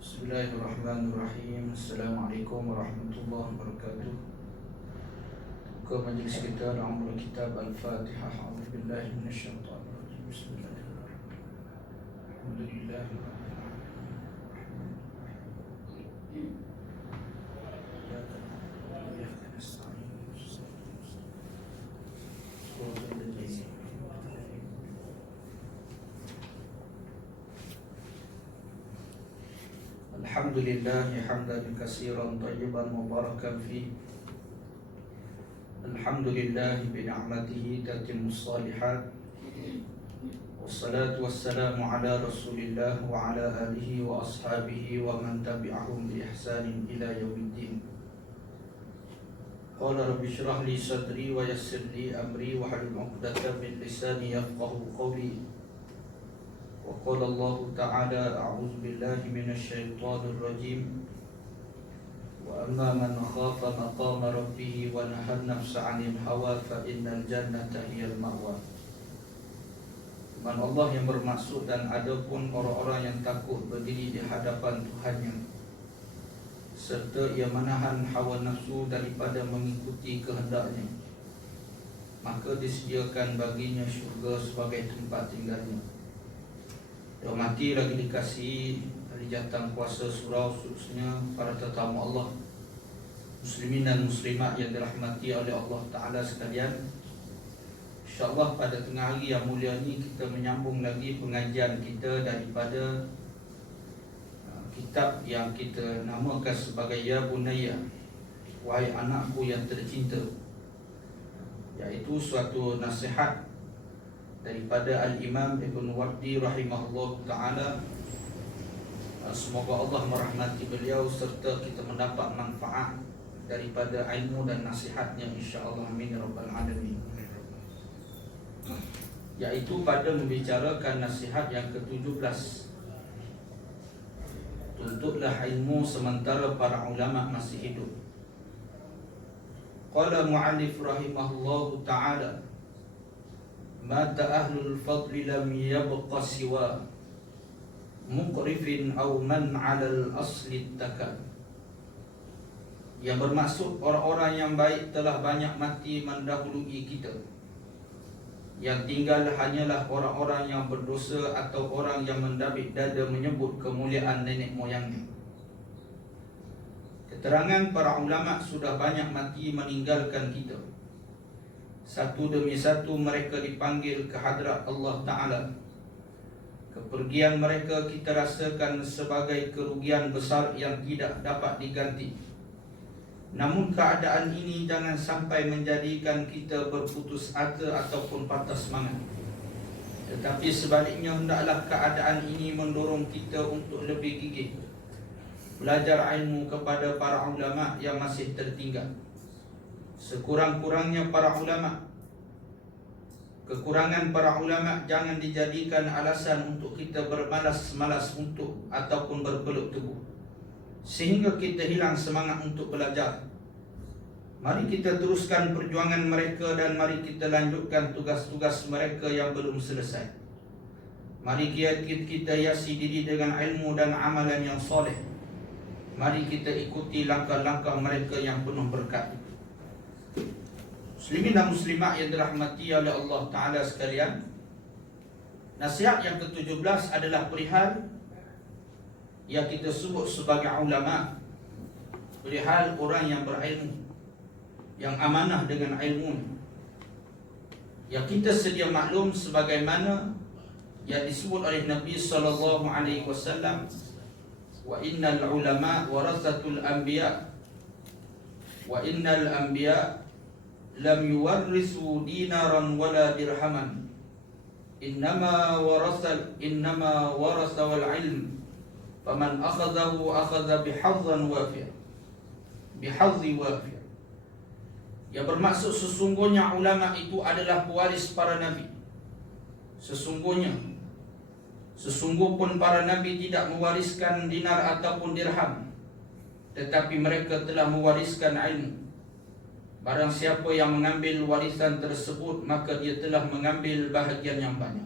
Bismillahirrahmanirrahim. Assalamualaikum warahmatullahi wabarakatuh. Ke majlis kita dalam kitab Al-Fatihah. A'udzubillahi minasyaitonir rajim. Bismillahirrahmanirrahim. Alhamdulillahirabbil alamin. Alhamdulillahi hamdan katsiran thayyiban mubarakan fih. Alhamdulillahi bi ni'matihi tatimmus shalihat. Wassalatu wassalamu ala Rasulillah wa ala alihi wa ashabihi wa man tabi'ahum bi ihsanin ila yaumiddin. Qala rabbi shrah li sadri wa yassir li amri wa hlul 'uqdatam min lisani yafqahu qawli. وقال الله تعالى أعوذ بالله من الشيطان الرجيم وأما من خاف مقام ربه ونهى النفس عن الهوى فإن الجنة هي المأوى. Man Allah yang bermaksud dan adapun orang-orang yang takut berdiri di hadapan Tuhannya serta ia menahan hawa nafsu daripada mengikuti kehendaknya, maka disediakan baginya syurga sebagai tempat tinggalnya. Yang mati lagi dikasihi dari jatang puasa surau, khususnya para tetamu Allah, muslimin dan muslimat yang dirahmati oleh Allah Ta'ala sekalian. InsyaAllah pada tengah hari yang mulia ini kita menyambung lagi pengajian kita daripada kitab yang kita namakan sebagai Ya Bunayya, wahai anakku yang tercinta, iaitu suatu nasihat daripada Al-Imam Ibn Wardi rahimahullah ta'ala. Semoga Allah merahmati beliau serta kita mendapat manfaat daripada ilmu dan nasihatnya, insyaAllah, amin rabbal alamin. Iaitu pada membicarakan nasihat yang ke-17, tuntutlah ilmu sementara para ulama masih hidup. Qala mu'allif rahimahullah ta'ala, mata ahlul fadli lam yabqa siwa muqrifin aw man 'alal asli takal. Yang bermaksud orang-orang yang baik telah banyak mati mendahului kita. Yang tinggal hanyalah orang-orang yang berdosa atau orang yang mendabik dada menyebut kemuliaan nenek moyangnya. Keterangan para ulama sudah banyak mati meninggalkan kita. Satu demi satu mereka dipanggil ke hadrat Allah Ta'ala. Kepergian mereka kita rasakan sebagai kerugian besar yang tidak dapat diganti. Namun keadaan ini jangan sampai menjadikan kita berputus asa ataupun patah semangat. Tetapi sebaliknya hendaklah keadaan ini mendorong kita untuk lebih gigih belajar ilmu kepada para ulama yang masih tertinggal. Sekurang-kurangnya para ulama, kekurangan para ulama jangan dijadikan alasan untuk kita bermalas-malas untuk ataupun berpeluk teguh sehingga kita hilang semangat untuk belajar. Mari kita teruskan perjuangan mereka dan mari kita lanjutkan tugas-tugas mereka yang belum selesai. Mari kita hiasi diri dengan ilmu dan amalan yang soleh. Mari kita ikuti langkah-langkah mereka yang penuh berkat. Muslimin dan muslimat yang dirahmati oleh Allah Ta'ala sekalian, nasihat yang ke-17 adalah perihal yang kita sebut sebagai ulama, perihal orang yang berilmu, yang amanah dengan ilmu. Yang kita sedia maklum sebagaimana yang disebut oleh Nabi SAW, wa innal ulama warasatul anbiya wa innal anbiya lam yuwarrisu dinaran wala dirhaman innama warasa wal ilm faman akhadahu akhadha bihadzi wafir. Yang bermaksud sesungguhnya ulama itu adalah pewaris para nabi. Sesungguh pun para nabi tidak mewariskan dinar ataupun dirham, tetapi mereka telah mewariskan ilmu. Barang siapa yang mengambil warisan tersebut, maka dia telah mengambil bahagian yang banyak.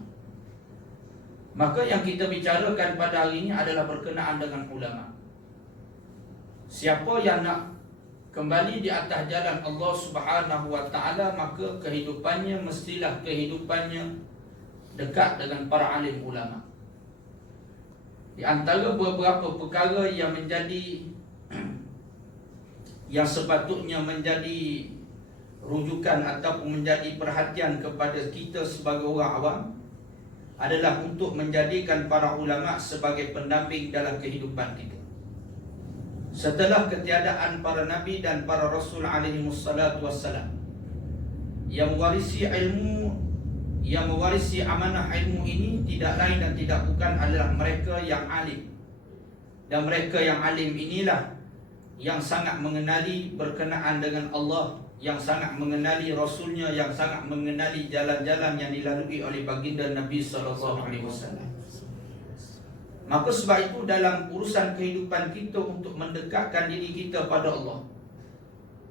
Maka yang kita bicarakan pada hari ini adalah berkenaan dengan ulama. Siapa yang nak kembali di atas jalan Allah Subhanahu wa taala, maka kehidupannya mestilah kehidupannya dekat dengan para alim ulama. Di antara beberapa perkara yang menjadi yang sepatutnya menjadi rujukan ataupun menjadi perhatian kepada kita sebagai orang awam adalah untuk menjadikan para ulama sebagai pendamping dalam kehidupan kita. Setelah ketiadaan para nabi dan para rasul alaihi wassalatu wassalam, yang mewarisi ilmu, yang mewarisi amanah ilmu ini tidak lain dan tidak bukan adalah mereka yang alim. Dan mereka yang alim inilah yang sangat mengenali berkenaan dengan Allah, yang sangat mengenali Rasulnya, yang sangat mengenali jalan-jalan yang dilalui oleh baginda Nabi SAW. Maka sebab itu dalam urusan kehidupan kita untuk mendekatkan diri kita pada Allah,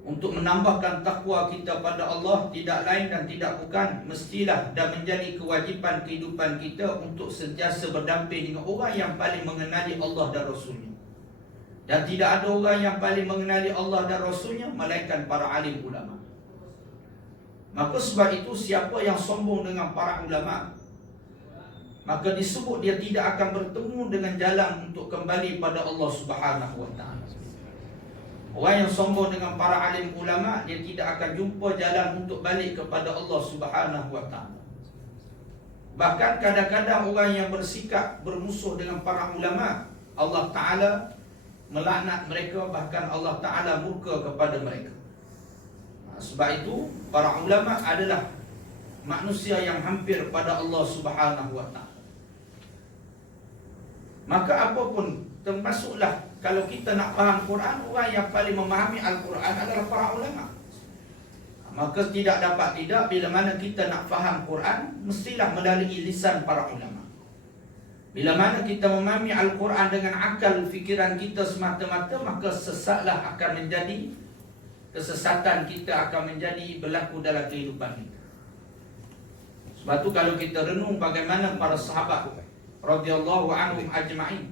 untuk menambahkan takwa kita pada Allah, tidak lain dan tidak bukan mestilah dan menjadi kewajipan kehidupan kita untuk sentiasa berdamping dengan orang yang paling mengenali Allah dan Rasulnya. Dan tidak ada orang yang paling mengenali Allah dan Rasulnya melainkan para alim ulama. Maka sebab itu siapa yang sombong dengan para ulama, maka disebut dia tidak akan bertemu dengan jalan untuk kembali pada Allah Subhanahu wa taala. Orang yang sombong dengan para alim ulama, dia tidak akan jumpa jalan untuk balik kepada Allah Subhanahu wa taala. Bahkan kadang-kadang orang yang bersikap bermusuh dengan para ulama, Allah Taala melaknat mereka, bahkan Allah Taala murka kepada mereka. Sebab itu para ulama adalah manusia yang hampir pada Allah Subhanahu wa taala. Maka apapun, termasuklah kalau kita nak faham Quran, orang yang paling memahami Al-Quran adalah para ulama. Maka tidak dapat tidak, bila mana kita nak faham Quran, mestilah melalui lisan para ulama. Bila mana kita memahami Al-Quran dengan akal fikiran kita semata-mata, maka sesatlah akan menjadi, kesesatan kita akan menjadi berlaku dalam kehidupan kita. Sebab tu kalau kita renung bagaimana para sahabat radhiyallahu anhum ajma'in,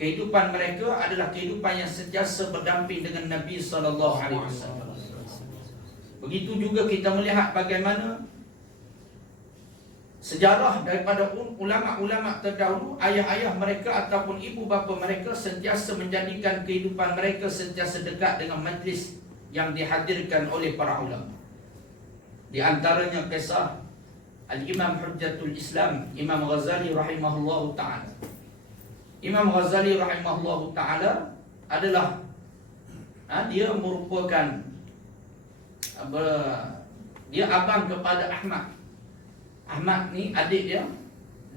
kehidupan mereka adalah kehidupan yang sentiasa berdamping dengan Nabi sallallahu alaihi wasallam. Begitu juga kita melihat bagaimana sejarah daripada ulama-ulama terdahulu, ayah-ayah mereka ataupun ibu bapa mereka sentiasa menjadikan kehidupan mereka sentiasa dekat dengan majlis yang dihadirkan oleh para ulama. Di antaranya kisah Al-Imam Hujjatul Islam Imam Ghazali rahimahullahu ta'ala. Imam Ghazali rahimahullahu ta'ala adalah dia merupakan dia abang kepada Ahmad. Ahmad ni adik dia,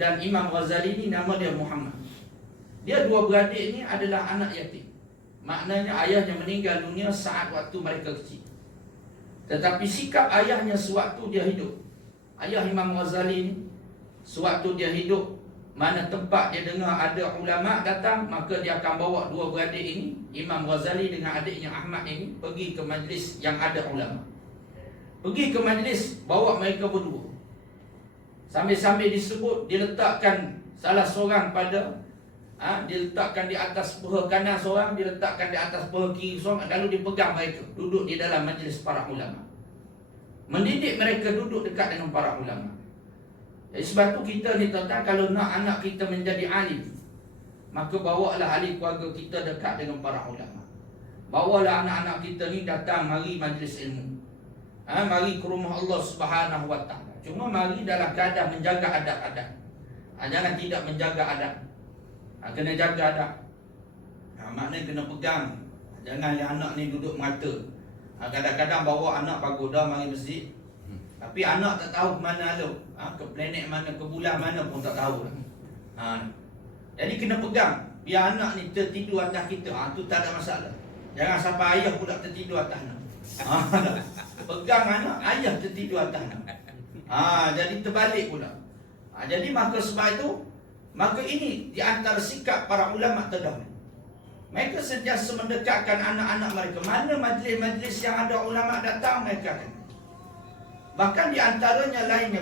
dan Imam Ghazali ni nama dia Muhammad. Dia dua beradik ni adalah anak yatim. Maknanya ayahnya meninggal dunia saat waktu mereka kecil. Tetapi sikap ayahnya sewaktu dia hidup, ayah Imam Ghazali ni sewaktu dia hidup, mana tempat dia dengar ada ulama datang, maka dia akan bawa dua beradik ini, Imam Ghazali dengan adiknya Ahmad ini, pergi ke majlis yang ada ulama. Pergi ke majlis, bawa mereka berdua. Sambil-sambil disebut, diletakkan salah seorang pada diletakkan di atas paha kanan seorang, diletakkan di atas paha kiri seorang, lalu dipegang mereka duduk di dalam majlis para ulama, mendidik mereka duduk dekat dengan para ulama. Jadi sebab tu kita ni tuan-tuan, kalau nak anak kita menjadi alim, maka bawalah ahli keluarga kita dekat dengan para ulama. Bawalah anak-anak kita ni datang mari majlis ilmu, mari ke rumah Allah Subhanahu wa taala. Cuma mari dalam keadaan menjaga adab-adab. Jangan tidak menjaga adab. Kena jaga adab. Maknanya kena pegang. Jangan yang anak ni duduk merata. Kadang-kadang bawa anak bagus dah mari masjid, tapi anak tak tahu ke mana lalu, ke planet mana, ke bulan mana pun tak tahu. Jadi kena pegang, biar anak ni tertidur atas kita. Tu tak ada masalah. Jangan sampai ayah pula tertidur atas anak. Pegang anak, ayah tertidur atas anak. Jadi terbalik pula. Jadi maka sebab itu, maka ini di antara sikap para ulama terdahulu. Mereka sentiasa mendekatkan anak-anak mereka. Mana majlis-majlis yang ada ulama datang, mereka akan. Bahkan di antaranya lainnya,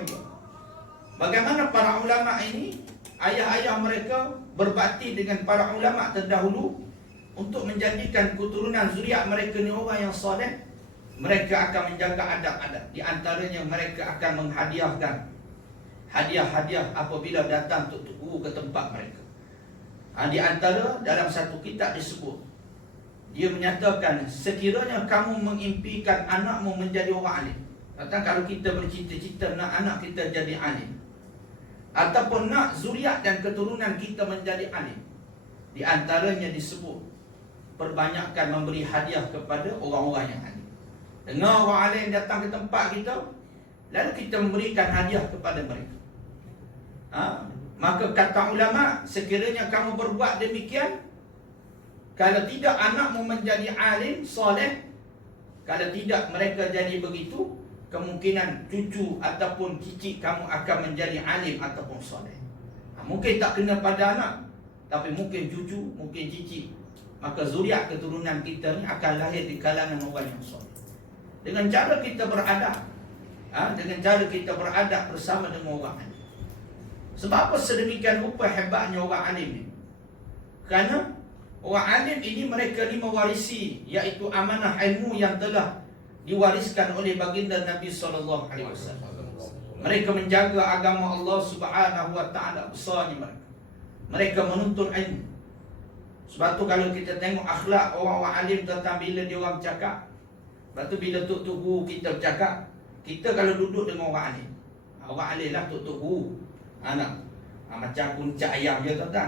bagaimana para ulama ini ayah-ayah mereka berbakti dengan para ulama terdahulu untuk menjadikan keturunan zuriat mereka ni orang yang soleh. Mereka akan menjaga adab-adab. Di antaranya mereka akan menghadiahkan hadiah-hadiah apabila datang tok guru ke tempat mereka. Di antara dalam satu kitab disebut, dia menyatakan, sekiranya kamu mengimpikan anakmu menjadi orang alim. Kata kalau kita bercita-cita nak anak kita jadi alim, ataupun nak zuriat dan keturunan kita menjadi alim, di antaranya disebut perbanyakkan memberi hadiah kepada orang-orang yang alim. Dengar orang alim datang ke tempat kita, lalu kita memberikan hadiah kepada mereka. Maka kata ulama, sekiranya kamu berbuat demikian, kalau tidak anakmu menjadi alim soleh, kalau tidak mereka jadi begitu, kemungkinan cucu ataupun cicit kamu akan menjadi alim ataupun soleh. Mungkin tak kena pada anak, tapi mungkin cucu, mungkin cicit. Maka zuriat keturunan kita ni akan lahir di kalangan orang yang soleh. Dengan cara kita beradab, dengan cara kita beradab bersama dengan orang alim. Sebab apa sedemikian rupa hebatnya orang alim ni? Kerana orang alim ini mereka ni mewarisi, iaitu amanah ilmu yang telah diwariskan oleh baginda Nabi SAW. Mereka menjaga agama Allah Subhanahu Wa Taala besarnya mereka. Mereka menuntut ilmu. Sebab tu kalau kita tengok akhlak orang-orang alim tentang bila dia orang bercakap, lepas tu bila tok-tok guru kita bercakap, kita kalau duduk dengan orang alim, orang alim lah tok-tok guru. Macam aku ncak ayam je tuan-tuan.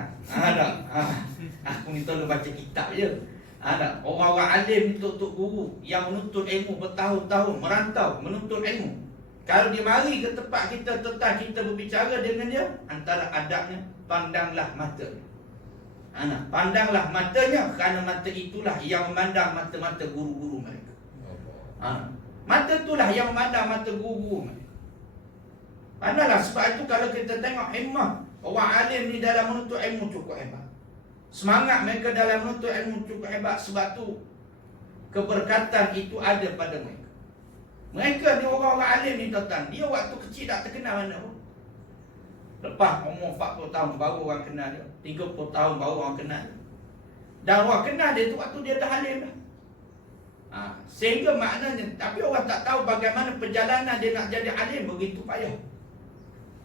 Aku ni tolong baca kitab je. Orang-orang alim ni tok-tok guru yang menuntut ilmu bertahun-tahun, merantau menuntut ilmu. Kalau dia mari ke tempat kita, tentang kita berbicara dengan dia, antara adabnya, pandanglah mata. Pandanglah matanya, kerana mata itulah yang memandang mata-mata guru-guru mereka. Mata itulah yang memandang mata guru-guru mereka. Pandanglah. Sebab itu kalau kita tengok himmah orang alim ni dalam menuntut ilmu cukup hebat. Semangat mereka dalam menuntut ilmu cukup hebat. Sebab tu keberkatan itu ada pada mereka. Mereka ni orang-orang alim ni tuan-tuan, dia waktu kecil tak terkenal mana pun. Lepas umur 40 tahun baru orang kenal dia, 30 tahun baru orang kenal dia. Dan orang kenal dia tu waktu dia dah alim dah. Sehingga maknanya, tapi orang tak tahu bagaimana perjalanan dia nak jadi alim begitu payah.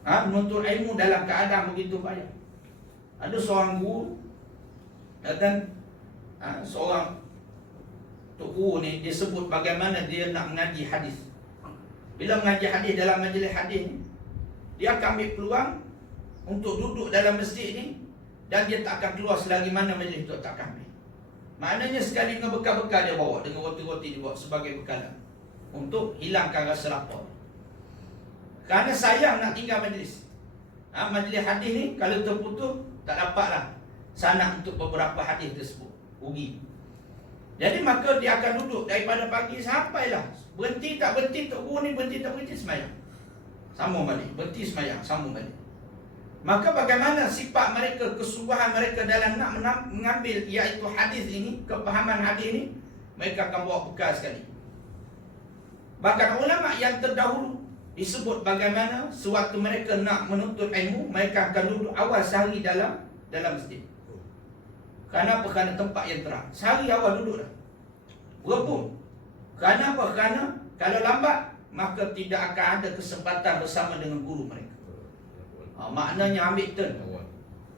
Menuntut ilmu dalam keadaan begitu payah. Ada seorang guru dan seorang tok guru ni, dia sebut bagaimana dia nak mengaji hadis. Bila mengaji hadis dalam majlis hadis ni, dia akan ambil peluang untuk duduk dalam masjid ni, dan dia tak akan keluar selagi mana majlis tu tak akan ambil. Maknanya sekali dengan bekal-bekal dia bawa, dengan roti-roti dia bawa sebagai bekalan untuk hilangkan rasa lapar. Kerana sayang nak tinggal majlis. Majlis hadis ni kalau terputus, tak dapatlah sanad untuk beberapa hadis tersebut, rugi. Jadi maka dia akan duduk daripada pagi sampailah. Berhenti tak berhenti, tok guru ni berhenti tak berhenti, semayang sambung balik, berhenti semayang sambung balik. Maka bagaimana sifat mereka, kesungguhan mereka dalam nak mengambil iaitu hadis ini, kepahaman hadis ini, mereka akan bawa bekal sekali. Bahkan ulama yang terdahulu disebut bagaimana sewaktu mereka nak menuntut ilmu, mereka akan duduk awal sehari dalam masjid. Kerana apa? Kerana tempat yang terang. Sehari awal duduk dah, berebut. Kerana apa? Kerana kalau lambat, maka tidak akan ada kesempatan bersama dengan guru mereka. Maknanya ambil turn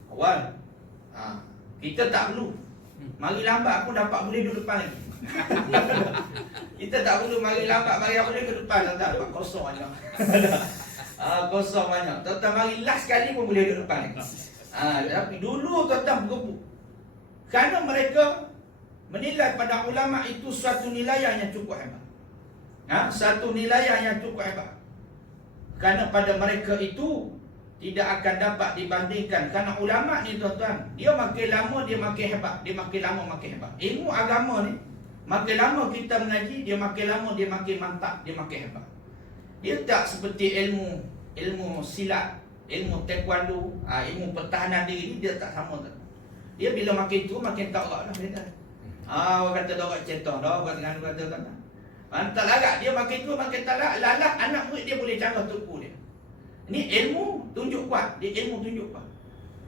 awal. Kita tak perlu mari lambat pun dapat boleh duduk depan lagi. Kita tak perlu mari lambat, mari boleh duduk depan. Tak dapat kosong banyak. Kosong banyak. Tuan-tuan mari last kali pun boleh duduk depan lagi. Tapi dulu tuan-tuan berebut. Kerana mereka menilai pada ulama itu suatu nilai yang cukup hebat. Satu nilai yang cukup hebat. Kerana pada mereka itu tidak akan dapat dibandingkan. Kerana ulama ni tuan-tuan, dia makin lama dia makin hebat, dia makin lama makin hebat. Ilmu agama ni, makin lama kita mengaji, dia makin lama dia makin mantap, dia makin hebat. Dia tak seperti ilmu silat, ilmu taekwondo, ilmu pertahanan diri ni, dia tak sama tuan. Dia bila makin tua makin tak orak dah dia. Orang kata dah orak cetong dah, orang kata tuan. Tak larat, dia makin tua makin tak larat. Anak murid dia boleh canggah tuku dia. Ini ilmu tunjuk kuat, dia ilmu tunjuk kuat.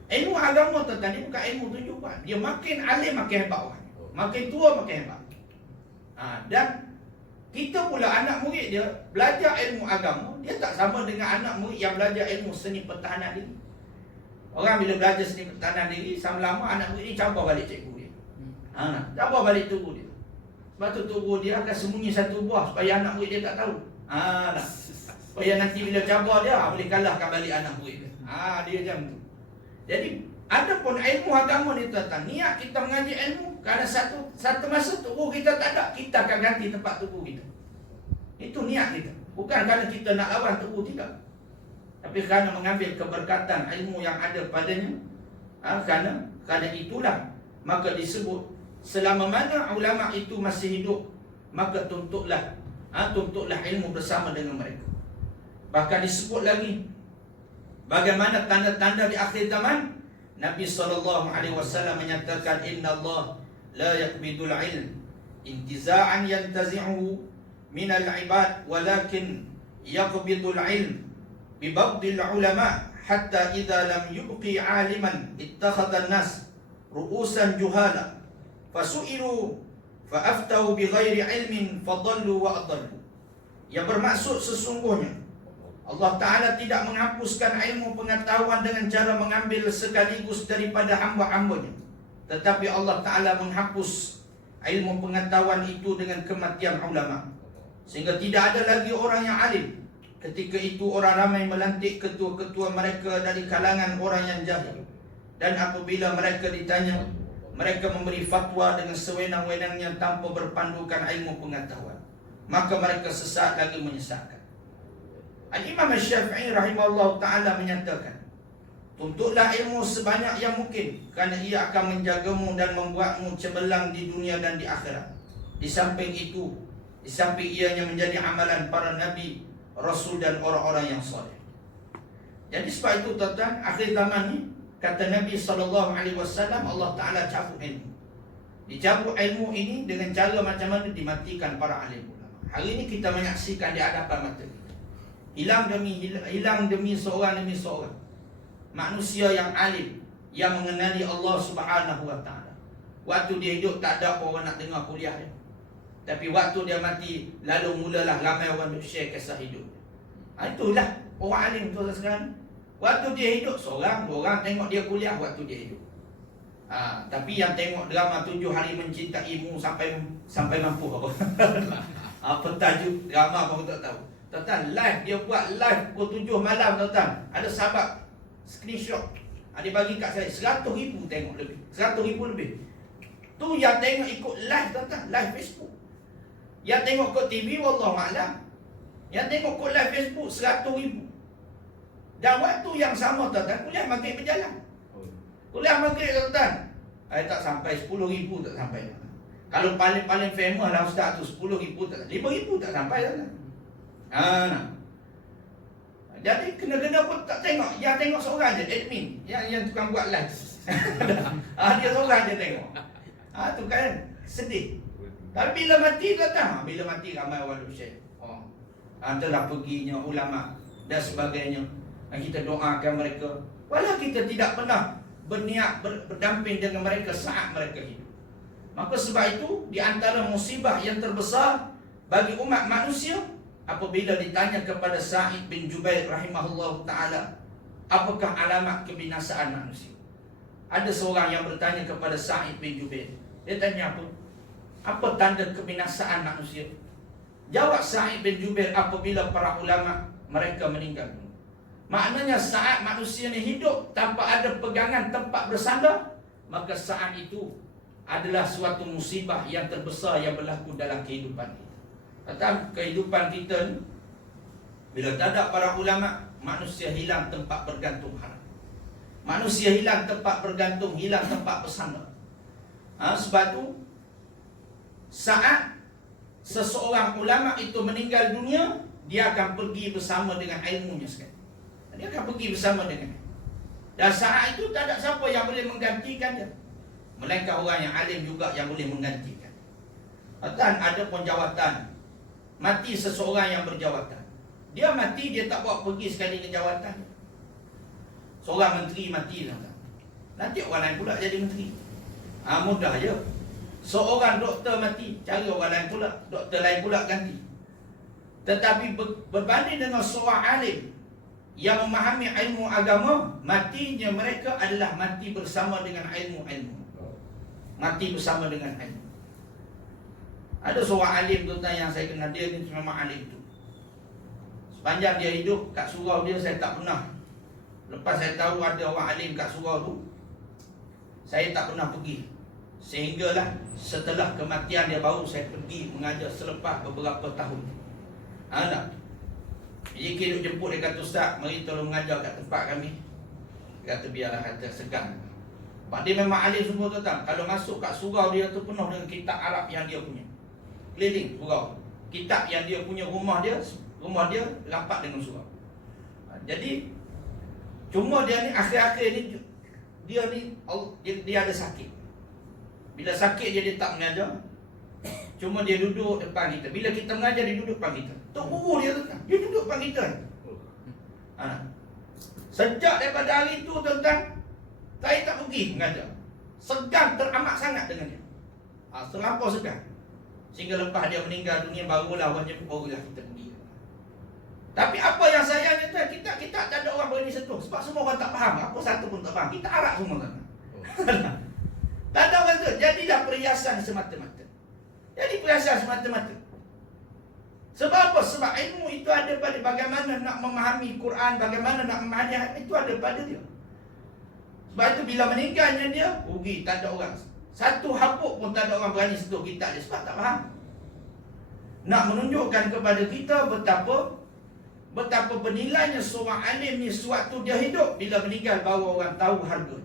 Ilmu agama tuan-tuan, dia bukan ilmu tujuan. Dia makin alim makin hebat orang. Makin tua makin hebat. Dan kita pula anak murid dia belajar ilmu agama, dia tak sama dengan anak murid yang belajar ilmu seni pertahanan diri. Orang bila belajar seni pertahanan diri, sama lama anak murid ni cabar balik cikgu dia. Cabar balik tubuh dia. Sebab tu tubuh dia akan sembunyi satu buah supaya anak murid dia tak tahu. Supaya nanti bila cabar dia boleh kalahkan balik anak murid dia. Dia macam tu. Jadi ada pun ilmu agama ni tuan-tuan, niat kita mengaji ilmu kerana satu masa tubuh kita tak ada, kita akan ganti tempat tubuh kita. Itu niat kita. Bukan kerana kita nak lawan tubuh, tidak. Tapi kerana mengambil keberkatan ilmu yang ada padanya. Kerana itulah maka disebut selama mana ulama itu masih hidup, maka tuntutlah ilmu bersama dengan mereka. Bahkan disebut lagi bagaimana tanda-tanda di akhir zaman. Nabi SAW menyatakan, Inna Allah la yakbidul ilm intiza'an yantazi'uhu minal ibad, walakin yakbidul ilm bibagdil ulama, hatta idha lam yubqi aliman ittakhadhan nas ru'usan juhala fasu'ilu fa'aftau bighairi ilmin fadallu wa adallu. Yang bermaksud sesungguhnya Allah Ta'ala tidak menghapuskan ilmu pengetahuan dengan cara mengambil sekaligus daripada hamba-hambanya. Tetapi Allah Ta'ala menghapus ilmu pengetahuan itu dengan kematian ulama. Sehingga tidak ada lagi orang yang alim. Ketika itu orang ramai melantik ketua-ketua mereka dari kalangan orang yang jahil. Dan apabila mereka ditanya, mereka memberi fatwa dengan sewenang-wenangnya tanpa berpandukan ilmu pengetahuan. Maka mereka sesat lagi menyesatkan. Al-Imam Syafi'i rahimahullah ta'ala menyatakan, tuntutlah ilmu sebanyak yang mungkin, kerana ia akan menjagamu dan membuatmu cemerlang di dunia dan di akhirat. Di samping ianya menjadi amalan para nabi, rasul dan orang-orang yang soleh. Jadi sebab itu tuan-tuan, akhir zaman ni, kata Nabi SAW, Allah Ta'ala cabut ilmu. Dicabut ilmu ini dengan cara macam mana? Dimatikan para alim ulama. Hari ini kita menyaksikan di hadapan mata kita. Hilang demi seorang manusia yang alim, yang mengenali Allah Subhanahu Wa Ta'ala. Waktu dia hidup tak ada orang nak dengar kuliah dia. Tapi waktu dia mati, lalu mulalah ramai orang nak share kisah hidup dia. Itulah orang alim tu sekarang. Waktu dia hidup seorang, dua orang tengok dia kuliah waktu dia hidup. Tapi yang tengok drama 7 hari mencintaimu sampai mampu apa? Apa tajuk drama pun tak tahu. Tuan-tuan, live, dia buat live pukul 7 malam tuan-tuan. Ada sahabat screenshot, dia bagi kat saya 100,000 tengok lebih, 100,000 lebih. Tu yang tengok ikut live tuan-tuan, live Facebook. Yang tengok kat TV wallahualam, yang tengok kat live Facebook 100,000. Dan waktu yang sama tuan-tuan, kuliah maghrib berjalan. Kuliah maghrib tuan-tuan, tak sampai 10,000, tak sampai. Kalau paling famous lah ustaz tu 10,000 tak, 5,000 tak sampai tuan-tuan. Jadi kena-kena pun tak tengok. Yang tengok seorang je, admin yang tukang buat live. Dia seorang je tengok. Tu kan sedih. Tapi bila mati datang, bila mati ramai orang duk share. Telah perginya ulama dan sebagainya. Dan kita doakan mereka. Walau kita tidak pernah berniat berdamping dengan mereka saat mereka hidup. Maka sebab itu, di antara musibah yang terbesar bagi umat manusia, apabila ditanya kepada Sa'id bin Jubair rahimahullah ta'ala, apakah alamat kebinasaan manusia? Ada seorang yang bertanya kepada Sa'id bin Jubair. Dia tanya apa? Apa tanda kebinasaan manusia? Jawab Sa'id bin Jubair, apabila para ulama mereka meninggal. Maknanya saat manusia ni hidup tanpa ada pegangan tempat bersandar, maka saat itu adalah suatu musibah yang terbesar yang berlaku dalam kehidupan kita. Tentang kehidupan kita ni, bila tak ada para ulama, manusia hilang tempat bergantung harap. Manusia hilang tempat bergantung, hilang tempat bersandar. Sebab tu, saat seseorang ulama itu meninggal dunia, dia akan pergi bersama dengan ilmunya sekali. Dia akan pergi bersama dengan. Dan saat itu tak ada siapa yang boleh menggantikan dia, melainkan orang yang alim juga yang boleh menggantikan. Dan ada pun jawatan, mati seseorang yang berjawatan. Dia mati, dia tak bawa pergi sekali ke jawatan. Seorang menteri mati, nanti orang lain pula jadi menteri. Mudah je. Seorang doktor mati, cari orang lain pula, doktor lain pula ganti. Tetapi berbanding dengan seorang alim yang memahami ilmu agama, matinya mereka adalah mati bersama dengan ilmu-ilmu. Mati bersama dengan ilmu. Ada seorang alim tuan yang saya kenal, dia ni memang alim tu. Sepanjang dia hidup kat surau dia, saya tak pernah. Lepas saya tahu ada orang alim kat surau tu, saya tak pernah pergi. Sehinggalah setelah kematian dia baru saya pergi mengajar selepas beberapa tahun. Tak? Jadi kita jemput, dia kata, Ustaz, mari tolong mengajar kat tempat kami. Dia kata, biarlah, kata, segan. Sebab dia memang alim semua tuan. Kalau masuk kat surau dia tu penuh dengan kitab Arab yang dia punya. Keliling surau. Kitab yang dia punya, rumah dia rapat dengan surau. Jadi cuma dia ni akhir-akhir ni dia ada sakit. Bila sakit dia tak mengajar. Cuma dia duduk depan kita. Bila kita mengajar, dia duduk depan kita. Tok guru dia tu, dia duduk depan kita. Sejak daripada hari itu tuan-tuan, saya tak pergi mengajar. Segan teramat sangat dengan dia. Terlampau segan. Sehingga lepas dia meninggal dunia, barulah orang jemput, barulah kita pergi. Tapi apa yang saya kata, kita tak ada orang berani sentuh. Sebab semua orang tak faham. Apa satu pun tak faham. Kita Arab semua kan. Tak ada orang sentuh. Jadilah perhiasan semata-mata. Jadi perhiasan semata-mata. Sebab apa? Sebab ilmu itu ada pada bagaimana nak memahami Quran, bagaimana nak memahami hadis, itu ada pada dia. Sebab itu bila meninggalnya dia, rugi, tak ada orang. Satu hapuk pun tak ada orang berani sentuh kitab dia. Sebab tak faham. Nak menunjukkan kepada kita betapa bernilainya seorang alim ni sewaktu dia hidup. Bila meninggal baru orang tahu harga.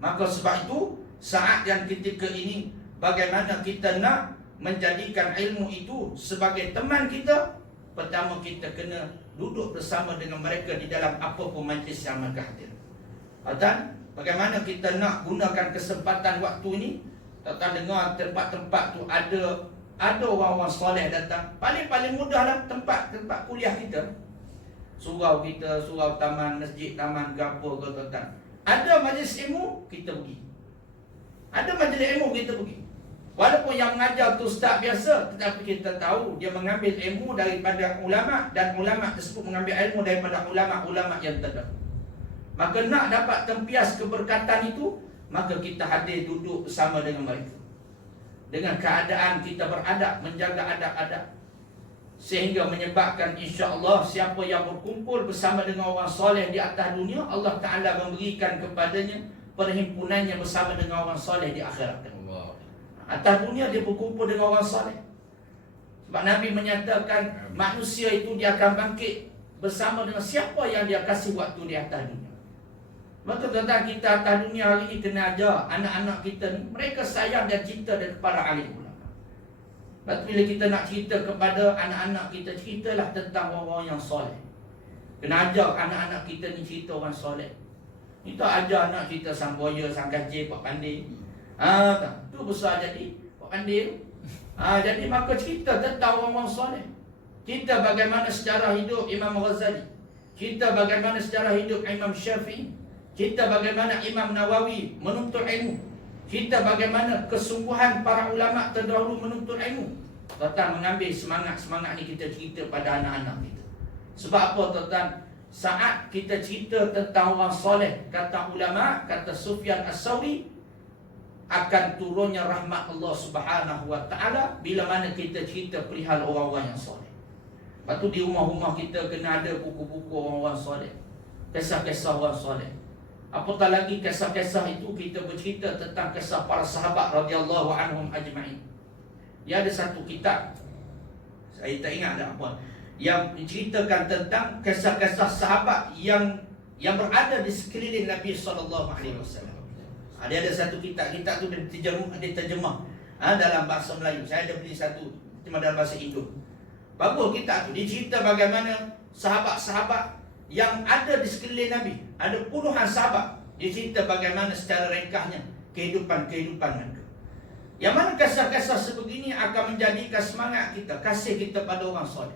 Maka sebab itu, saat yang ketika ini, bagaimana kita nak menjadikan ilmu itu sebagai teman kita. Pertama, kita kena duduk bersama dengan mereka di dalam apa pun majlis yang mereka hadir. Dan bagaimana kita nak gunakan kesempatan waktu ini. Tuan dengar tempat-tempat tu ada orang-orang soleh datang. Paling mudahlah tempat kuliah kita. Surau kita, surau taman, masjid, taman, gapo ke tuan. Ada majlis ilmu, kita pergi. Ada majlis ilmu, kita pergi. Walaupun yang mengajar tu ustaz biasa, tetapi kita tahu dia mengambil ilmu daripada ulama, dan ulama tersebut mengambil ilmu daripada ulama-ulama yang terdahulu. Maka nak dapat tempias keberkatan itu, maka kita hadir duduk bersama dengan mereka. Dengan keadaan kita beradab, menjaga adab-adab, sehingga menyebabkan insya-Allah siapa yang berkumpul bersama dengan orang soleh di atas dunia, Allah Ta'ala memberikan kepadanya perhimpunannya bersama dengan orang soleh di akhirat. Atas dunia dia berkumpul dengan orang soleh. Sebab Nabi menyatakan manusia itu dia akan bangkit bersama dengan siapa yang dia kasih waktu di atas dunia. Maka tuan-tuan, kita atas dunia hari ini kena ajar anak-anak kita ni, mereka sayang dan cinta kepada alim ulama. Sebab bila kita nak cerita kepada anak-anak kita, ceritalah tentang orang-orang yang soleh. Kena ajar anak-anak kita ni cerita orang soleh. Kita ajar anak cerita sang boya, sang kacir, pak pandai. Tu besar jadi pak pandai. Jadi maka cerita tentang orang-orang soleh. Kita bagaimana sejarah hidup Imam Ghazali. Kita bagaimana sejarah hidup Imam Syafi'i. Kita bagaimana Imam Nawawi menuntut ilmu. Kita bagaimana kesungguhan para ulama terdahulu menuntut ilmu. Tuan-tuan, mengambil semangat-semangat ni kita cerita pada anak-anak kita. Sebab apa tuan-tuan? Saat kita cerita tentang orang soleh, kata ulama, kata Sufyan As-Sawri, akan turunnya rahmat Allah Subhanahu wa ta'ala bila mana kita cerita perihal orang-orang yang soleh. Lepas tu di rumah-rumah kita kena ada buku-buku orang-orang soleh, kisah-kisah orang soleh. Apatah lagi kisah-kisah itu kita bercerita tentang kisah para sahabat radhiyallahu anhum ajma'in. Dia ada satu kitab, saya tak ingat dah apa, yang menceritakan tentang kisah-kisah sahabat yang berada di sekeliling Nabi sallallahu alaihi wasallam. Dia ada satu kitab tu diterjemah dalam bahasa Melayu. Saya ada beli satu cuma dalam bahasa Indo. Bagus kitab tu. Dia cerita bagaimana sahabat-sahabat yang ada di sekeliling Nabi. Ada puluhan sahabat. Dia cerita bagaimana secara ringkasnya kehidupan mereka. Yang mana kisah-kisah sebegini akan menjadikan semangat kita, kasih kita pada orang soleh.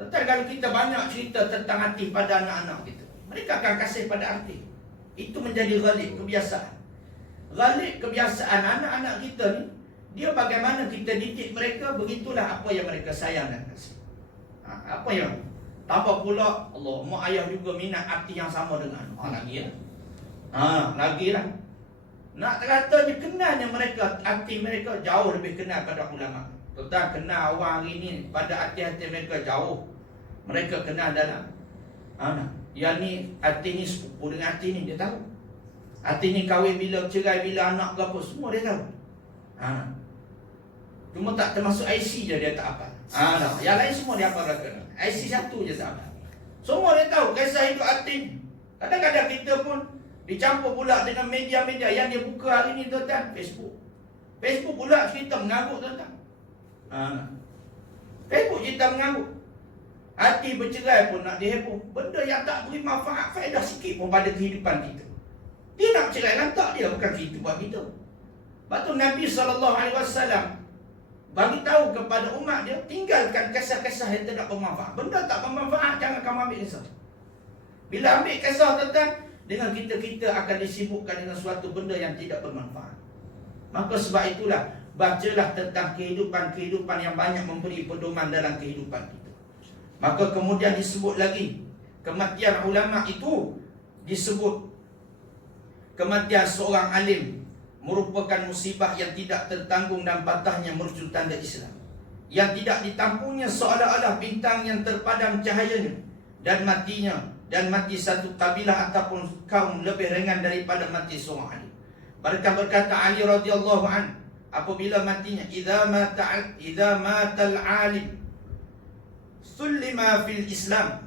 Tetapi kalau kita banyak cerita tentang hati pada anak-anak kita, mereka akan kasih pada hati. Itu menjadi ghalib, kebiasaan. Ghalib kebiasaan anak-anak kita ni, dia bagaimana kita didik mereka, begitulah apa yang mereka sayang dan kasih. Apa yang tambah pula, Allah, mak ayah juga minat arti yang sama dengan lagi lah. Lagi lah. Nak katanya kenalnya mereka, arti mereka jauh lebih kenal pada ulama. Tuan kenal orang hari ni pada hati-hati mereka jauh. Mereka kenal dalam yang ni hati ni sepupu dengan hati ni dia tahu. Hati ni kahwin bila, cerai bila, anak ke apa, semua dia tahu. Cuma tak termasuk IC je dia tak apa. Yang lain semua dia apa belakang. IC satu je tak apa. Semua dia tahu kisah hidup hati. Kadang-kadang kita pun dicampur pula dengan media-media yang dia buka hari ni tuan-tuan. Facebook pula cerita mengarut tuan-tuan. Facebook cerita mengarut. Hati bercerai pun nak diheboh. Benda yang tak beri manfaat, faedah sikit pun pada kehidupan kita. Dia nak cerai lantak dia, bukan itu buat kita. Lepas tu Nabi SAW bagi tahu kepada umat dia, tinggalkan kisah-kisah yang tidak bermanfaat. Benda tak bermanfaat, jangan kamu ambil kisah. Bila ambil kisah tuan-tuan, dengan kita akan disibukkan dengan suatu benda yang tidak bermanfaat. Maka sebab itulah, bacalah tentang kehidupan yang banyak memberi pedoman dalam kehidupan kita. Maka kemudian disebut lagi, kematian ulama itu disebut kematian seorang alim merupakan musibah yang tidak tertanggung dan patahnya mercu tanda Islam, yang tidak ditampungnya seolah-olah bintang yang terpadam cahayanya, dan mati satu kabilah ataupun kaum lebih ringan daripada mati seorang alim. Berkata Ali radhiyallahu an, apabila matinya, idza matal alim sullima fil Islam.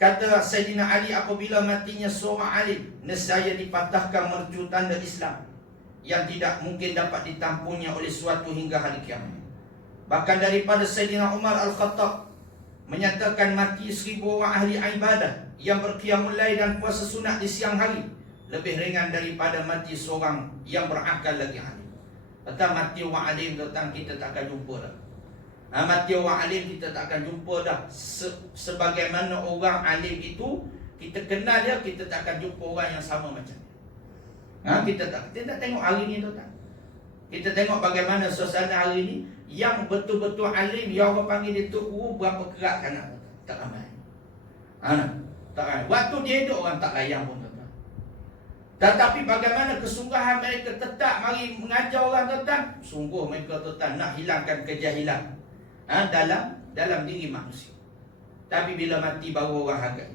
Kata Sayyidina Ali, apabila matinya seorang alim, nescaya dipatahkan mercu tanda Islam yang tidak mungkin dapat ditampungnya oleh suatu hingga hari kiamat. Bahkan daripada Sayyidina Umar Al-Khattab menyatakan mati 1000 orang ahli ibadah yang berqiyamul lail dan puasa sunat di siang hari lebih ringan daripada mati seorang yang berakal lagi alim. Kata mati orang alim tentang kita tak akan jumpa dah. Mati orang alim kita tak akan jumpa dah. Sebagaimana orang alim itu, kita kenal dia, kita tak akan jumpa orang yang sama macam dia. Kita tak tengok hari ni tuan. Kita tengok bagaimana suasana hari ni, yang betul-betul alim, yang orang panggil dia Tok Guru, berapa kerat kan nak tuan? Tak ramai. Tak ramai. Waktu dia hidup orang tak layan pun tuan. Tetapi bagaimana kesungguhan mereka tetap mari mengajar orang tuan. Sungguh mereka tuan nak hilangkan kejahilan dalam diri manusia. Tapi bila mati baru orang hargai.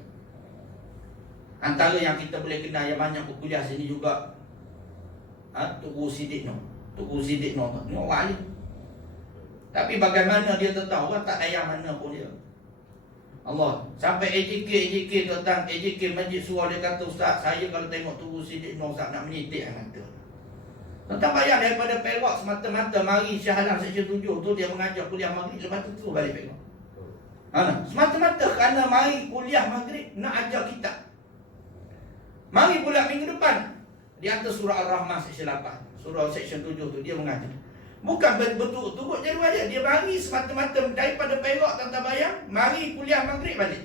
Antara yang kita boleh kenal yang banyak berkuliah sini juga, Tok Guru Siddiq Noh. Tok Guru Siddiq Noh ni orang alim. Tapi bagaimana dia tetap orang tak layan mana pun dia. Allah, sampai AJK tuan, AJK Masjid Surau dia kata, Ustaz, saya kalau tengok Tok Guru Siddiq Noh Ustaz nak menyitik mata. Tuan bayar daripada Perak semata-mata mari Shah Alam Seksyen 7 tu dia mengajar kuliah maghrib, lepas tu terus balik Perak. Semata-mata kerana mari kuliah maghrib nak ajar kitab. Mari pula minggu depan di atas surah Al-Rahman Seksyen 8, surah Seksyen 7 tu dia mengajar. Bukan berturut-turut jadual dia. Dia mari semata-mata daripada Perak tuan bayang, mari kuliah maghrib balik.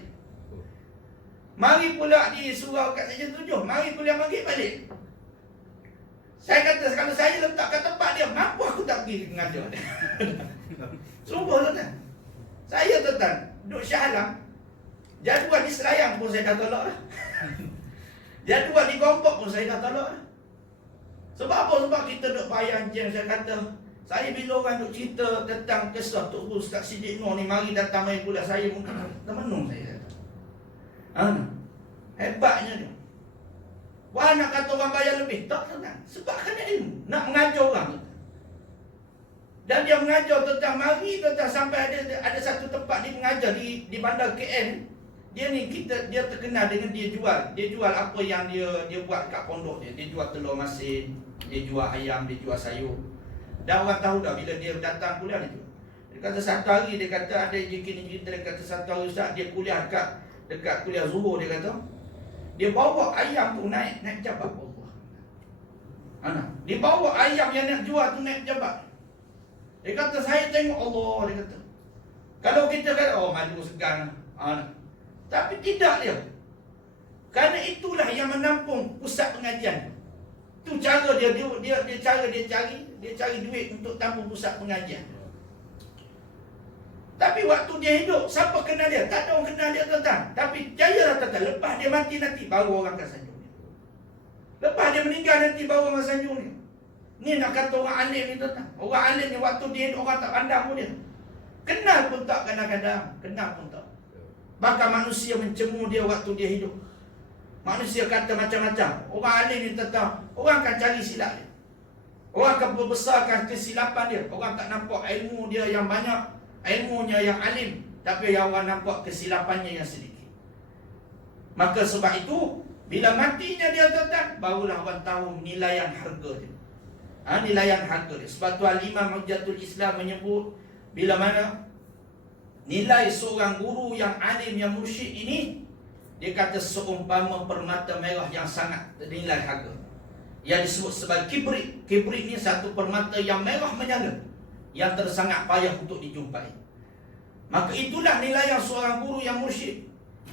Mari pula di surau kat Seksyen 7, mari kuliah maghrib balik. Saya kata kalau saya letak kat tempat dia, mampu aku tak pergi mengajar dia. Sungguh tuan. Saya tuan duduk Shah Alam, jadual di Selayang pun saya dah tolak dah. Jadual di Gombak pun saya dah tolak dah. Sebab apa? Sebab kita duduk bayang je. Saya kata, saya bila orang duduk cerita tentang kisah Tok Guru Ustaz Siddiq Noh ni, mari datang main pula, saya mungkin termenung saya kata. Hebatnya dia. Wah, nak kata orang bayar lebih, tak tenang. Sebab kena ilmu, nak mengajar orang. Dan dia mengajar tentang mari tentang sampai ada satu tempat dia mengajar di bandar KL. Dia ni dia terkenal dengan dia jual apa yang dia buat kat pondok dia. Dia jual telur masin, dia jual ayam, dia jual sayur. Dan orang tahu dah bila dia datang kuliah dia jual. Dia kata satu hari dia kata ada jekin cerita, dia kata satu hari Ustaz dia kuliah dekat kuliah Zuhur, dia kata dia bawa ayam tu naik jabat Allah. Dia bawa ayam yang nak jual tu naik jabat. Dia kata saya tengok Allah, dia kata. Kalau kita kata oh malu segan. Tapi tidak dia. Kerana itulah yang menampung pusat pengajian. Tu cara dia cari duit untuk tampung pusat pengajian. Tapi waktu dia hidup, siapa kenal dia? Tak ada orang kenal dia, tuan-tuan. Tapi jayalah, tuan-tuan. Lepas dia mati nanti, baru orang akan sanjung dia. Lepas dia meninggal nanti, baru orang sanjung dia. Ni nak kata orang alim ni, tuan-tuan. Orang alim ni waktu dia hidup, orang tak pandang pun dia. Kenal pun tak kadang-kadang. Kenal pun tak. Bahkan manusia mencemur dia waktu dia hidup. Manusia kata macam-macam. Orang alim ni, tuan-tuan, orang akan cari silap dia. Orang akan membesarkan kesilapan dia. Orang tak nampak ilmu dia yang banyak, ilmunya yang alim, tapi yang orang nampak kesilapannya yang sedikit. Maka sebab itu, bila matinya dia, tuan-tuan, barulah orang tahu nilaian harga dia. Nilaian harga dia. Sebab tu Al-Imam Hujjatul Islam menyebut, bila mana nilai seorang guru yang alim, yang mursyid ini, dia kata seumpama permata merah yang sangat nilai harga, yang disebut sebagai kibrit. Kibrit ni satu permata yang merah menyala, yang tersangat payah untuk dijumpai. Maka itulah nilai yang seorang guru yang mursyid.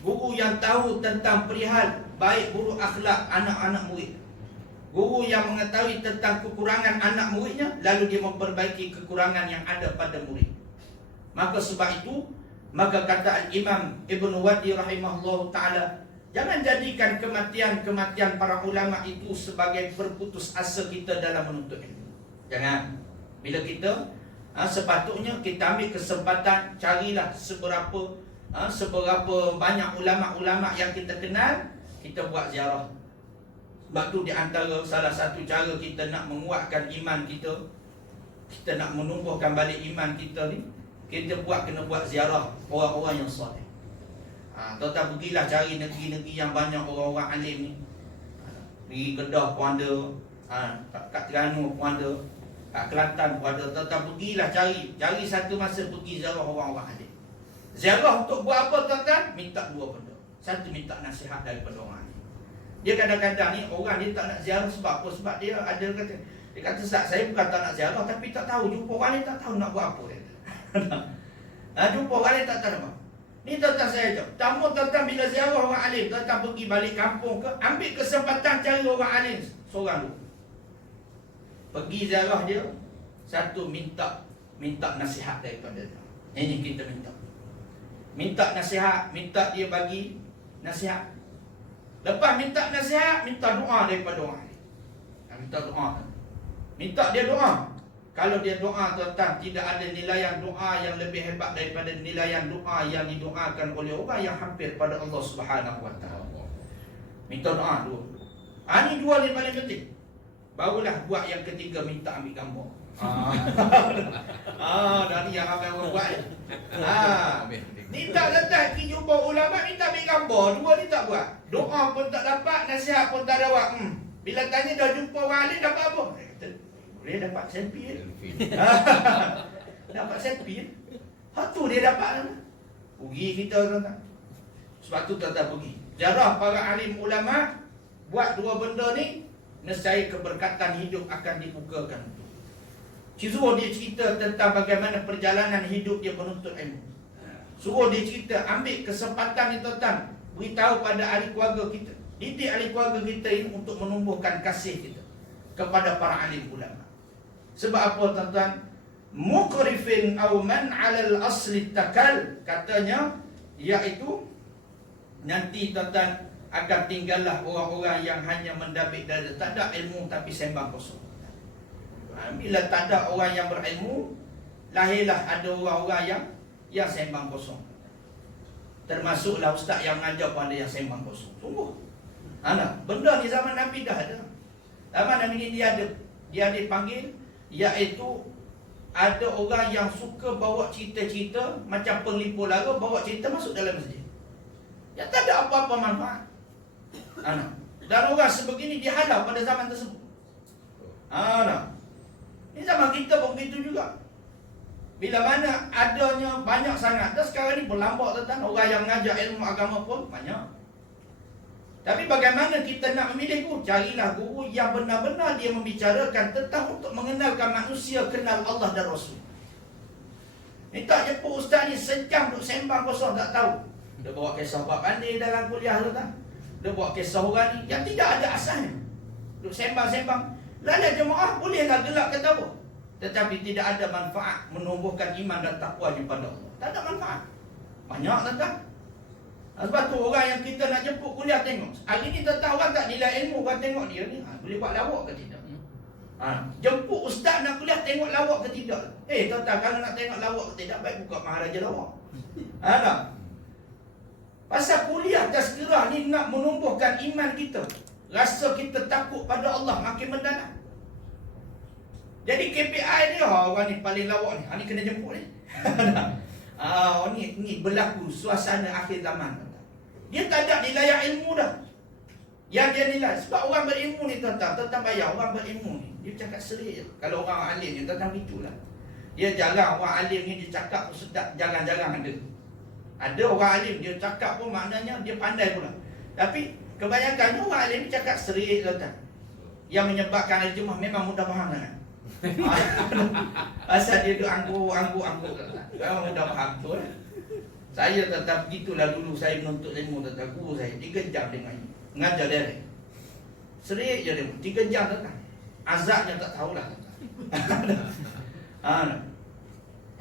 Guru yang tahu tentang perihal baik buruk akhlak anak-anak murid. Guru yang mengetahui tentang kekurangan anak muridnya, lalu dia memperbaiki kekurangan yang ada pada murid. Maka sebab itu, maka kata Al-Imam Ibn Wadi rahimahullah ta'ala, jangan jadikan kematian-kematian para ulama itu sebagai berputus asa kita dalam menuntut ilmu. Jangan. Bila kita sepatutnya kita ambil kesempatan, carilah seberapa banyak ulama-ulama yang kita kenal, kita buat ziarah. Sebab tu di antara salah satu cara kita nak menguatkan iman kita, kita nak menumbuhkan balik iman kita ni, kita kena buat ziarah orang-orang yang soleh. Tuan-tuan pergilah cari negeri-negeri yang banyak orang-orang alim ni. Pergi Kedah pun ada, kat Terengganu pun ada, kat Kelantan pun ada. Tuan-tuan pergilah cari satu masa pergi ziarah orang-orang alim. Ziarah untuk buat apa, tuan-tuan? Minta dua benda. Satu, minta nasihat daripada orang alim. Dia kadang-kadang ni orang dia tak nak ziarah sebab apa? Sebab dia ada kata, dia kata, Ustaz, saya bukan tak nak ziarah, tapi tak tahu, jumpa orang ni tak tahu nak buat apa. Jumpa orang alim tak tahu apa. Ni tuan-tuan saya ajak, tamu tuan-tuan bila ziarah orang alim, tuan-tuan pergi balik kampung ke, ambil kesempatan cari orang alim seorang dulu. Pergi ziarah dia, satu, minta nasihat daripada dia. Ini kita minta nasihat, minta dia bagi nasihat. Lepas minta nasihat, minta doa daripada orang alim. Minta doa, minta dia doa. Kalau dia doa, tuan-tuan, tidak ada nilaian doa yang lebih hebat daripada nilaian doa yang didoakan oleh orang yang hampir pada Allah Subhanahu Wa Taala. Minta doa dua. Ini dua ni paling penting. Barulah buat yang ketiga, minta ambil gambar. Dari yang ramai orang buat ni. Ni tak datang pergi jumpa ulama, minta ambil gambar. Dua ni tak buat. Doa pun tak dapat, nasihat pun tak dapat. Bila tanya dah jumpa orang alim, dapat apa? Boleh dapat selfie. Dapat selfie. Tu dia dapat. Pergi kita, tuan-tuan. Sebab tu tuan-tuan pergi ziarah para alim ulama. Buat dua benda ni, nescaya keberkatan hidup akan dibukakan. Suruh dia cerita tentang bagaimana perjalanan hidup dia menuntut ilmu. Suruh dia cerita, ambil kesempatan ni, tuan-tuan, beritahu pada ahli keluarga kita, didik ahli keluarga kita ini untuk menumbuhkan kasih kita kepada para alim ulama. Sebab apa, tuan-tuan? Muqrifin aw man 'alal asli takal, katanya, iaitu nanti, tuan-tuan, akan tinggallah orang-orang yang hanya mendabik dada, tak ada ilmu tapi sembang kosong. Bila tak ada orang yang berilmu, lahirlah ada orang-orang yang sembang kosong. Termasuklah ustaz yang mengajar pun ada yang sembang kosong. Sungguh. Benda ni zaman Nabi dah ada. Zaman Nabi ni dia ada panggil, iaitu ada orang yang suka bawa cerita-cerita macam penglimpur lara, bawa cerita masuk dalam masjid. Ya, tak ada apa-apa manfaat. Dan orang sebegini dihalau pada zaman tersebut. Ini zaman kita pun begitu juga. Bila mana adanya banyak sangat. Dan sekarang ni berlambak, tentang orang yang mengajar ilmu agama pun banyak. Tapi bagaimana kita nak memilih guru? Carilah guru yang benar-benar dia membicarakan tentang untuk mengenalkan manusia kenal Allah dan Rasul. Ni tak jumpa ustaz ni sejam duk sembang kosong tak tahu. Dia bawa kisah bab pandai dalam kuliah tu tak? Dia buat kisah orang ni yang tidak ada asalnya. Duk sembang-sembang. Lala jemaah bolehlah gelak kata apa. Tetapi tidak ada manfaat menumbuhkan iman dan takwa pada Allah. Tak ada manfaat. Banyak tentang. Sebab tu orang yang kita nak jemput kuliah tengok. Hari ni tentang orang tak nilai ilmu, orang tengok dia ni. Boleh buat lawak ke tidak? Jemput ustaz nak kuliah tengok lawak ke tidak? Tuan-tuan, kalau nak tengok lawak ke tidak, baik buka Maharaja Lawak. Tak? Pasal kuliah tazkirah ni nak menumbuhkan iman kita. Rasa kita takut pada Allah makin mendalam. Jadi KPI dia, orang ni paling lawak ni. Ni kena jemput ni. Ni berlaku suasana akhir zaman. Dia tak ada nilai ilmu dah. Yang dia nilai. Sebab orang berilmu ni tuan-tuan bayar orang berilmu ni. Dia cakap serik je. Kalau orang alim ni tuan-tuan begitulah. Dia jarang orang alim ni dia cakap pun sedap. Jarang-jarang ada. Ada orang alim dia cakap pun maknanya dia pandai pula. Tapi kebanyakannya orang alim ni cakap serik tuan-tuan. Yang menyebabkan hari Jumaat memang mudah faham kan. Asal dia duduk anggur. Memang mudah faham tu. Saya tetap begitulah dulu saya menuntut ilmu tentang guru saya 3 jam dengan mengajar dia. Serik je dia 3 jam tentang. Azabnya tak tahulah.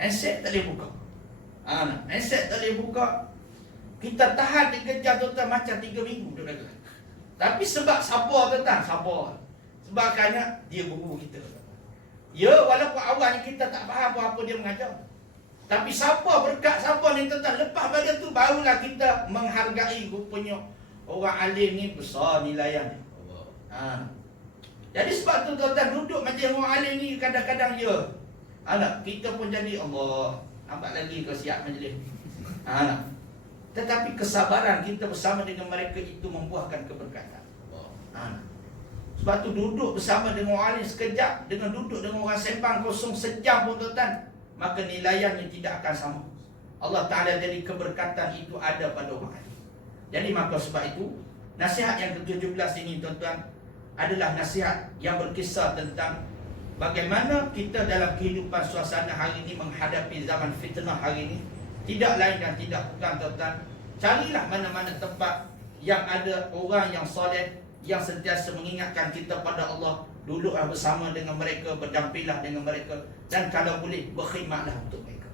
Handset tak boleh buka. Handset tak boleh buka. Kita tahan 3 jam tuan macam 3 minggu dia kata. Tapi sebab sabar tuan, sabar. Sebab kerana dia guru kita. Ya, walaupun awalnya kita tak faham apa dia mengajar. Tapi sabar, berkat sabar ni tuan, lepas pada tu barulah kita menghargai rupanya orang alim ni besar nilaiannya. Jadi sebab tu tuan duduk macam orang alim ni kadang-kadang ya. Kita pun jadi Allah, nampak lagi kau siap majlis. Tetapi kesabaran kita bersama dengan mereka itu membuahkan keberkatan. Sebab tu duduk bersama dengan orang alim sekejap, dengan duduk dengan orang sembang kosong sejam pun tuan, maka nilaiannya tidak akan sama. Allah Ta'ala jadi keberkatan itu ada pada orang alim. Jadi maka sebab itu nasihat yang ke-17 ini tuan-tuan adalah nasihat yang berkisah tentang bagaimana kita dalam kehidupan suasana hari ini menghadapi zaman fitnah hari ini. Tidak lain dan tidak bukan tuan-tuan, carilah mana-mana tempat yang ada orang yang soleh, yang sentiasa mengingatkan kita pada Allah. Duduklah bersama dengan mereka, berdampinglah dengan mereka, dan kalau boleh berkhidmatlah untuk mereka.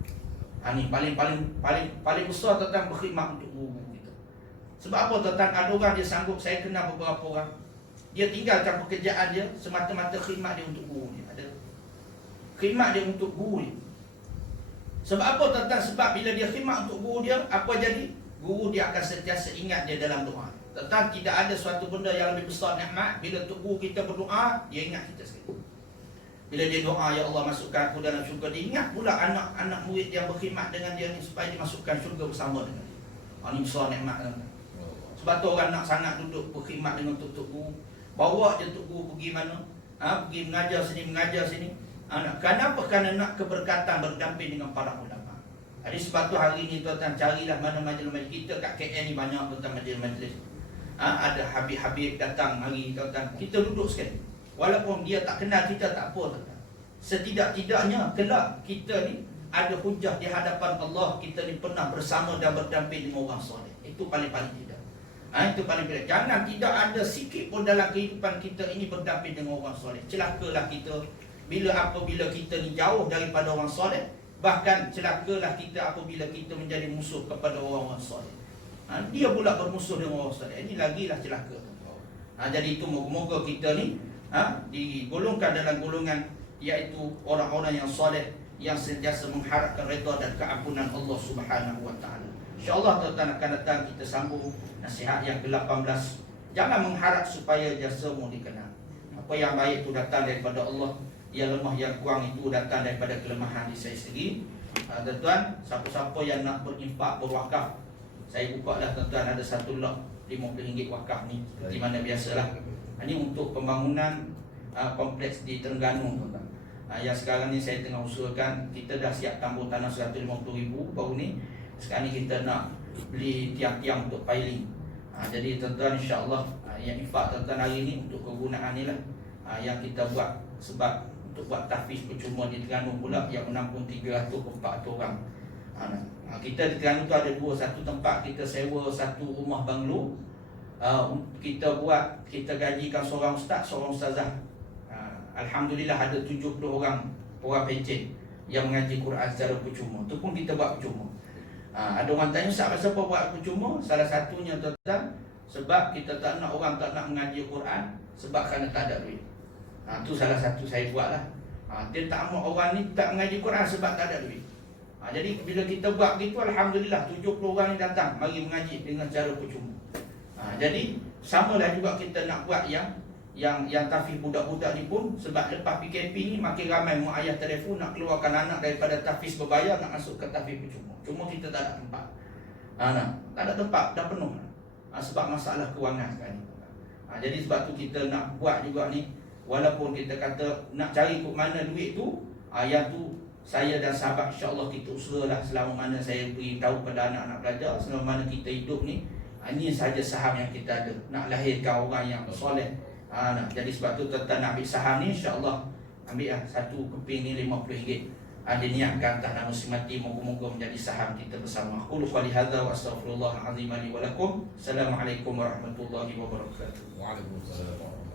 Ini paling besar tuan-tuan, berkhidmat untuk guru kita. Sebab apa tuan-tuan? Ada orang dia sanggup, saya kenal beberapa orang, dia tinggalkan pekerjaan dia semata-mata khidmat dia untuk guru dia. Ada khidmat dia untuk guru dia. Sebab apa tuan-tuan? Sebab bila dia khidmat untuk guru dia, apa jadi? Guru dia akan sentiasa ingat dia dalam doa. Tuan-tuan, tidak ada suatu benda yang lebih besar nikmat bila untuk guru kita berdoa, dia ingat kita sekali. Bila dia doa, ya Allah masukkan aku dalam syurga, dia ingat pula anak-anak murid yang berkhidmat dengan dia ni supaya dimasukkan syurga bersama dengan dia. Ini besar nikmat tuan-tuan. Sebab tu orang nak sangat duduk berkhidmat dengan tok guru. Bawa je tok guru pergi mana? Pergi mengajar sini. Kenapa? Kerana nak keberkatan berdamping dengan para ulama. Jadi sebab tu hari ni tuan-tuan carilah mana majlis-majlis kita kat KL ni banyak tuan-tuan majlis-majlis. Ada Habib-Habib datang hari tuan-tuan. Kita duduk sekali. Walaupun dia tak kenal kita tak apa tuan-tuan. Setidak-tidaknya kelak kita ni ada hujah di hadapan Allah, kita ni pernah bersama dan berdamping dengan orang soleh. Itu paling-paling tidak. Itu paling tidak. Jangan tidak ada sikit pun dalam kehidupan kita ini berdamping dengan orang soleh. Celakalah kita apabila kita ni jauh daripada orang soleh. Bahkan celakalah kita apabila kita menjadi musuh kepada orang-orang soleh. Dia pula bermusuh dengan orang soleh. Ini lagilah celaka. Jadi itu moga-moga kita ni digolongkan dalam golongan iaitu orang-orang yang soleh, yang sentiasa mengharapkan redha dan keampunan Allah Subhanahu wa taala. InsyaAllah tuan-tuan akan datang kita sambung nasihat yang ke-18. Jangan mengharap supaya jasamu dikenal. Apa yang baik itu datang daripada Allah, yang lemah yang kurang itu datang daripada kelemahan di saya sendiri. Tuan-tuan, siapa-siapa yang nak berinfak, berwakaf, saya buka dah tuan-tuan, ada satu lot RM50 wakaf ni, seperti mana biasalah. Ini untuk pembangunan kompleks di Terengganu tuan-tuan. Yang sekarang ni saya tengah usulkan, kita dah siap tambah tanah RM150,000 baru ni. Sekarang ni kita nak beli tiang-tiang untuk piling. Jadi tuan-tuan, insya-Allah yang infak tuan-tuan hari ni untuk kegunaan ni lah yang kita buat. Sebab untuk buat tahfiz percuma di Terengganu pula yang menampung 300-400 orang. Kita di Terengganu tu ada dua. Satu tempat kita sewa satu rumah banglo kita gajikan seorang ustaz, seorang ustazah. Alhamdulillah ada 70 orang pencen yang mengaji Quran secara percuma. Itu pun kita buat percuma. Ada orang tanya, Ustaz, kenapa buat percuma? Salah satunya tuan-tuan, sebab kita tak nak orang tak nak mengaji Quran sebab kerana tak ada duit. Itu salah satu saya buat lah. Dia tak mahu orang ni tak mengaji Quran sebab tak ada duit. Jadi bila kita buat gitu, alhamdulillah 70 orang ni datang mari mengaji dengan cara percuma. Jadi samalah juga kita nak buat yang tahfiz budak-budak ni pun, sebab lepas PKP ni makin ramai mak ayah telefon nak keluarkan anak daripada tahfiz berbayar nak masuk ke tahfiz percuma. Cuma kita tak ada tempat. Tak ada tempat, dah penuh. Sebab masalah kewangan sekarang ni. Jadi sebab tu kita nak buat juga ni, walaupun kita kata nak cari ke mana duit tu, yang tu saya dan sahabat insya-Allah kita usahalah selama mana saya beritahu pada anak-anak pelajar, selama mana kita hidup ni, ini saja saham yang kita ada, nak lahirkan orang yang soleh. Jadi sebab tu tuan-tuan nak ambil saham ni, insya-Allah ambil satu keping ni RM50. Diniatkan atas nama Simati, moga-moga menjadi saham kita bersama. Qul qali hadza wa astaghfirullahal azim li wa lakum. Assalamualaikum warahmatullahi wabarakatuh. Waalaikumsalam.